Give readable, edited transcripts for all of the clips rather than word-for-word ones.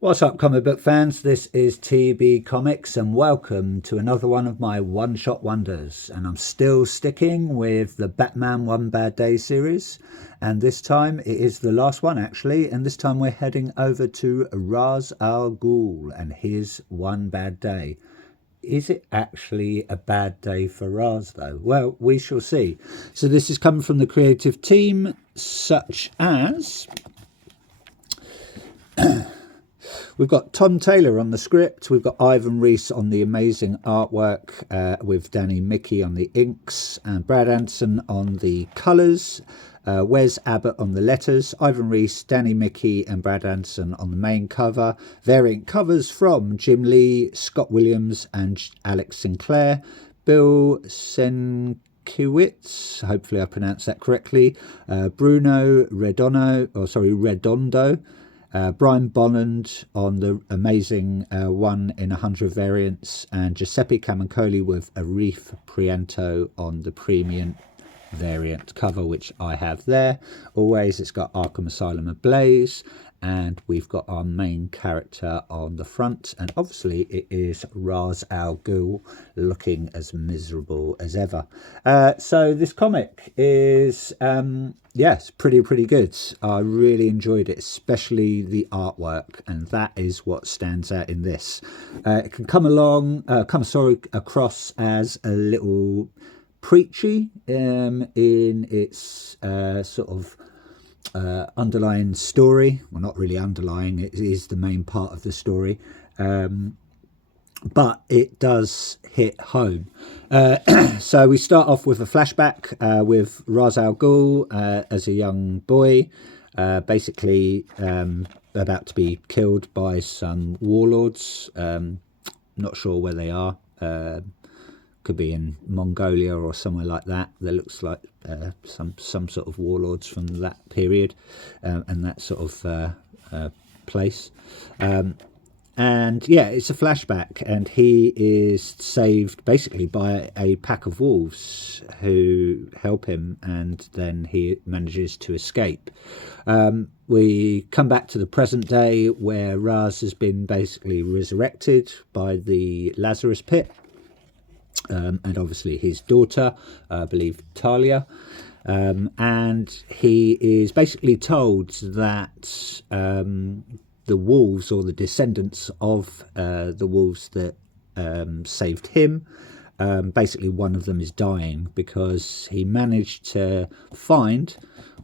What's up, comic book fans? This is TB Comics, and welcome to another one of my one-shot wonders. And I'm still sticking with the Batman One Bad Day series, and this time it is the last one actually. And this time we're heading over to Ra's al Ghul and his One Bad Day. Is it actually a bad day for Ra's though? Well, we shall see. So this is coming from the creative team, such as we've got Tom Taylor on the script. We've got Ivan Reis on the amazing artwork, with Danny Mickey on the inks, and Brad Anderson on the colours. Wes Abbott on the letters. Ivan Reis, Danny Mickey, and Brad Anderson on the main cover. Variant covers from Jim Lee, Scott Williams, and Alex Sinclair. Bill Sienkiewicz, hopefully I pronounced that correctly. Bruno Redondo. Brian Bolland on the amazing 1 in 100 variants, and Giuseppe Camuncoli with Arif Prianto on the premium variant cover, which I have there. Always, it's got Arkham Asylum ablaze, and we've got our main character on the front, and obviously it is Ra's al Ghul looking as miserable as ever. So this comic is yes, pretty good. I really enjoyed it, especially the artwork, and that is what stands out in this. It can come across as a little preachy in its sort of underlying story. Well, not really underlying, it is the main part of the story, but it does hit home. So we start off with a flashback with Ra's al Ghul as a young boy, basically about to be killed by some warlords. Not sure where they are. Could be in Mongolia or somewhere like that. There looks like some sort of warlords from that period and that sort of place. And yeah, it's a flashback, and he is saved basically by a pack of wolves who help him, and then he manages to escape. We come back to the present day, where Ra's has been basically resurrected by the Lazarus Pit. And obviously his daughter, I believe Talia, and he is basically told that the wolves, or the descendants of the wolves that saved him, basically one of them is dying because he managed to find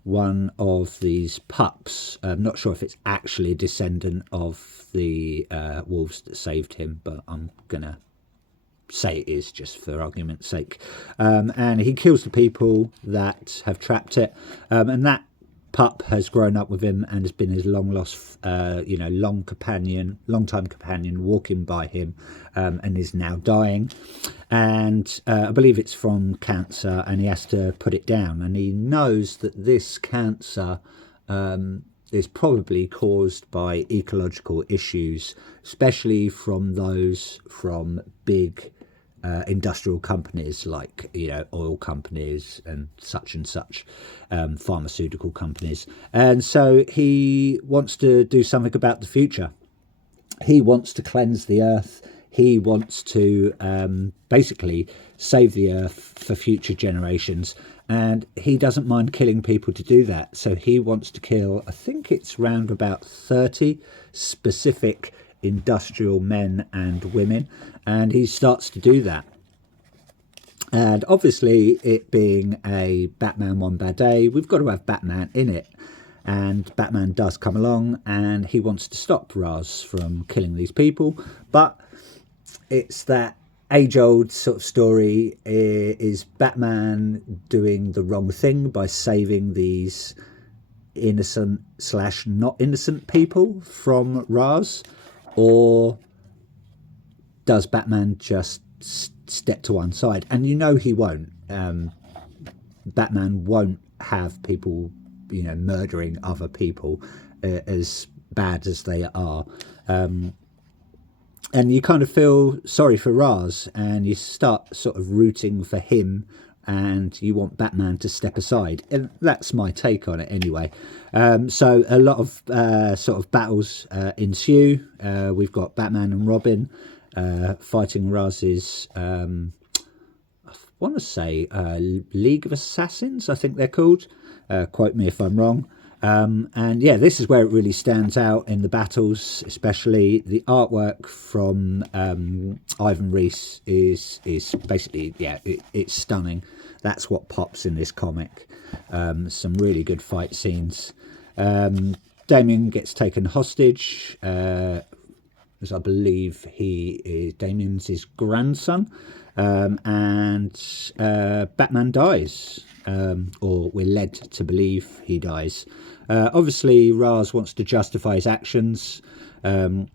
one of these pups. I'm not sure if it's actually a descendant of the wolves that saved him, but I'm gonna say it is just for argument's sake. And he kills the people that have trapped it, and that pup has grown up with him and has been his long lost long time companion, walking by him, and is now dying, and I believe it's from cancer, and he has to put it down, and he knows that this cancer is probably caused by ecological issues, especially from those from big industrial companies like oil companies and such, pharmaceutical companies. And so he wants to do something about the future. He wants to cleanse the earth. He wants to basically save the earth for future generations, and he doesn't mind killing people to do that. So he wants to kill, I think it's round about 30 specific industrial men and women, and he starts to do that. And obviously, it being a Batman One Bad Day, we've got to have Batman in it, and Batman does come along, and he wants to stop Ra's from killing these people. But it's that age-old sort of story: is Batman doing the wrong thing by saving these innocent / not innocent people from Ra's, or does Batman just step to one side? And he won't. Batman won't have people murdering other people, as bad as they are. And you kind of feel sorry for Ra's, and you start sort of rooting for him and you want Batman to step aside. And that's my take on it anyway. So a lot of sort of battles ensue. We've got Batman and Robin fighting Raz's, I want to say, League of Assassins, I think they're called. Quote me if I'm wrong. And yeah, this is where it really stands out in the battles, especially the artwork from Ivan Reis is basically, yeah, it's stunning. That's what pops in this comic. Some really good fight scenes. Damien gets taken hostage, as I believe he is Damien's his grandson, and Batman dies, or we're led to believe he dies. Obviously, Raz wants to justify his actions, and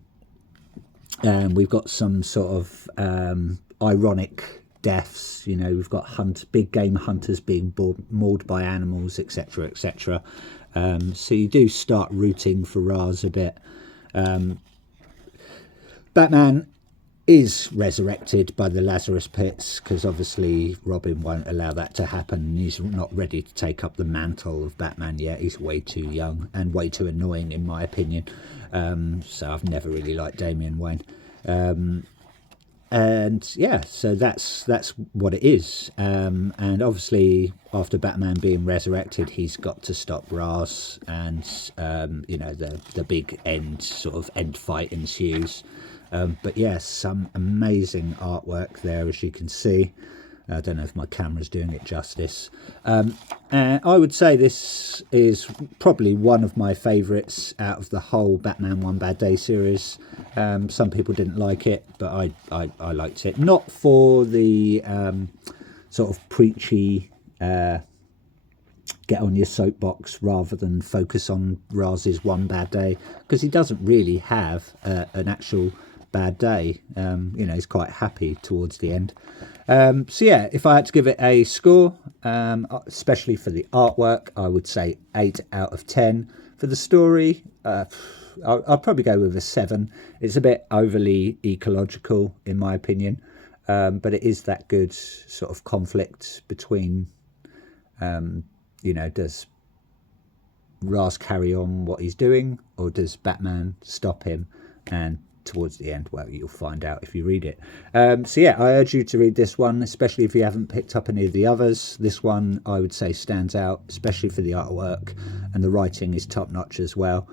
we've got some sort of ironic deaths. You know, we've got big game hunters being mauled by animals, etc., etc. So you do start rooting for Raz a bit. Batman is resurrected by the Lazarus pits because obviously Robin won't allow that to happen. He's not ready to take up the mantle of Batman yet. He's way too young and way too annoying in my opinion. So I've never really liked Damian Wayne. And yeah, so that's what it is. And obviously after Batman being resurrected, he's got to stop Raz, and you know, the big end fight ensues. But yes, some amazing artwork there, as you can see. I don't know if my camera's doing it justice. I would say this is probably one of my favourites out of the whole Batman One Bad Day series. Some people didn't like it, but I liked it. Not for the sort of preachy get on your soapbox rather than focus on Raz's one bad day, because he doesn't really have an actual bad day. You know, he's quite happy towards the end. So yeah, if I had to give it a score, especially for the artwork, I would say 8 out of 10. For the story, I'll probably go with a 7. It's a bit overly ecological in my opinion, but it is that good sort of conflict between you know, does Raz carry on what he's doing, or does Batman stop him? And towards the end, well, you'll find out if you read it. So yeah, I urge you to read this one, especially if you haven't picked up any of the others. This one I would say stands out, especially for the artwork, and the writing is top notch as well.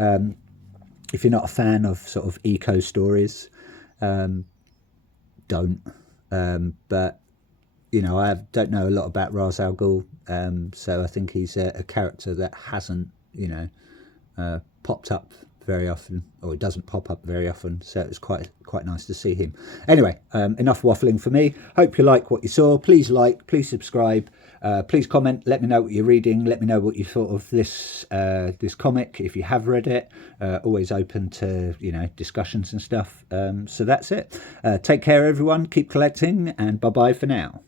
If you're not a fan of sort of eco stories, don't. But you know, I don't know a lot about Ra's al Ghul, so I think he's a character that hasn't, you know, popped up very often, or it doesn't pop up very often, so it was quite nice to see him. Anyway, enough waffling for me. Hope you like what you saw. Please like, please subscribe, please comment, let me know what you're reading, let me know what you thought of this this comic if you have read it. Always open to, you know, discussions and stuff. So that's it. Take care everyone, keep collecting, and bye bye for now.